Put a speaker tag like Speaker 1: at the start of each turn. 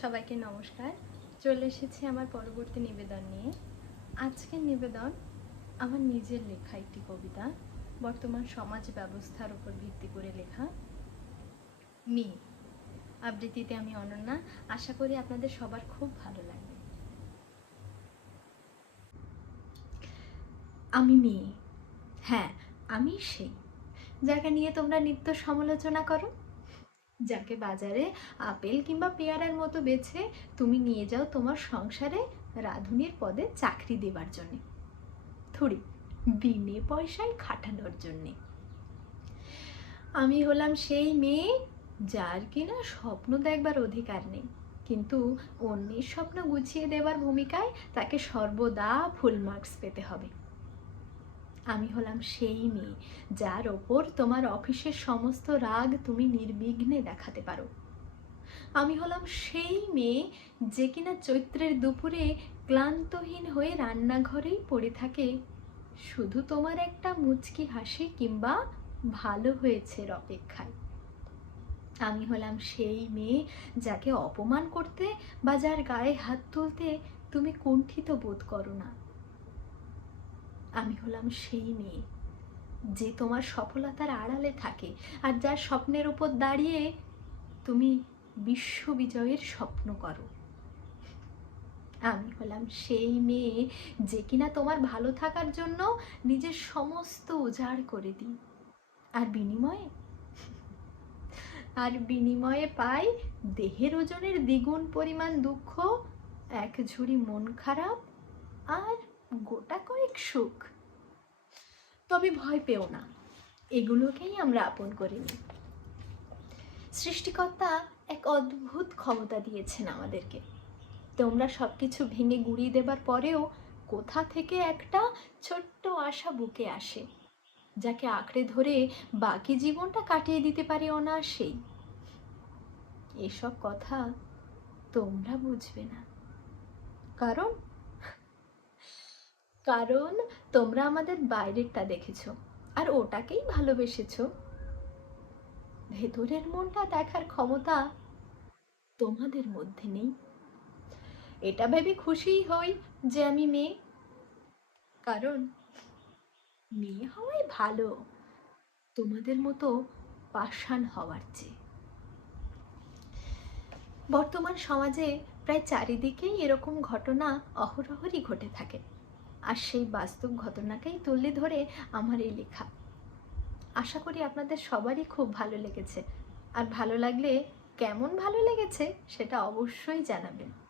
Speaker 1: সবাইকে নমস্কার। চলে এসেছি আমার পরবর্তী নিবেদন নিয়ে। আজকের নিবেদন, আমার নিজের লেখা একটি কবিতা, বর্তমান সমাজ ব্যবস্থার উপর ভিত্তি করে লেখা, মি। আবৃত্তিতে আমি অনন্যা, আশা করি আপনাদের সবার খুব ভালো লাগবে। আমি মেয়ে হ্যাঁ আমি সেই। যাকে নিয়ে তোমরা নিত্য সমালোচনা করো যাকে বাজারে আপেল কিংবা পেয়ারার মতো বেছে তুমি নিয়ে যাও তোমার সংসারে রাঁধুনির পদে চাকরি দেবার জন্যে। থুড়ি বিনে পয়সায় খাটানোর জন্যে। আমি হলাম সেই মেয়ে যার কিনা স্বপ্ন দেখবার অধিকার নেই। কিন্তু অন্যের স্বপ্ন গুছিয়ে দেবার ভূমিকায় তাকে সর্বদা ফুল মার্কস পেতে হবে। আমি হলাম সেই মেয়ে, যার ওপর তোমার অফিসের সমস্ত রাগ তুমি নির্বিঘ্নে দেখাতে পারো। আমি হলাম সেই মেয়ে যে কিনা চৈত্রের দুপুরে ক্লান্তহীন হয়ে রান্নাঘরেই পড়ে থাকে। শুধু তোমার একটা মুচকি হাসি কিংবা ভালো হয়েছে অপেক্ষায়। আমি হলাম সেই মেয়ে যাকে অপমান করতে বা যার গায়ে হাত তুলতে তুমি কুণ্ঠিত বোধ করো না। আমি হলাম সেই মেয়ে যে তোমার সফলতার আড়ালে থাকে আর যার স্বপ্নের উপর দাঁড়িয়ে তুমি বিশ্ব বিজয়ের স্বপ্ন করো। আমি হলাম সেই মেয়ে যে কিনা তোমার ভালো থাকার জন্য নিজের সমস্ত উজাড় করে দিই। আর বিনিময়ে? আর বিনিময়ে পাই দেহের ওজনের দ্বিগুণ পরিমাণ দুঃখ, এক ঝুড়ি মন খারাপ আর গোটা কয়েক সুখ তবে ভয় পেও না, এগুলোকেই আমরা আপন করে সৃষ্টিকর্তা এক অদ্ভুত ক্ষমতা দিয়েছেন আমাদেরকে। তোমরা সব কিছু ভেঙে গুঁড়িয়ে দেবার পরেও কোথা থেকে একটা ছোট্ট আশা বুকে আসে, যাকে আঁকড়ে ধরে বাকি জীবনটা কাটিয়ে দিতে পারে অনায়াসেই। এসব কথা তোমরা বুঝবে না, কারণ কারণ তোমরা আমাদের বাইরেরটা দেখেছ আর ওটাকেই ভালোবেসেছো। ভেতরের মনটা দেখার ক্ষমতা তোমাদের মধ্যে নেই। এটা ভেবে খুশি হই যে আমি মেয়ে। কারণ মেয়ে হওয়াই ভালো। তোমাদের মতো পাষাণ হওয়ার চেয়ে। বর্তমান সমাজে প্রায় চারিদিকেই এরকম ঘটনা অহরহরই ঘটে থাকে। আর সেই বাস্তব ঘটনাকেই তুলে ধরে আমার এই লেখা। আশা করি আপনাদের সবারই খুব ভালো লেগেছে। আর ভালো লাগলে কেমন ভালো লেগেছে সেটা অবশ্যই জানাবেন।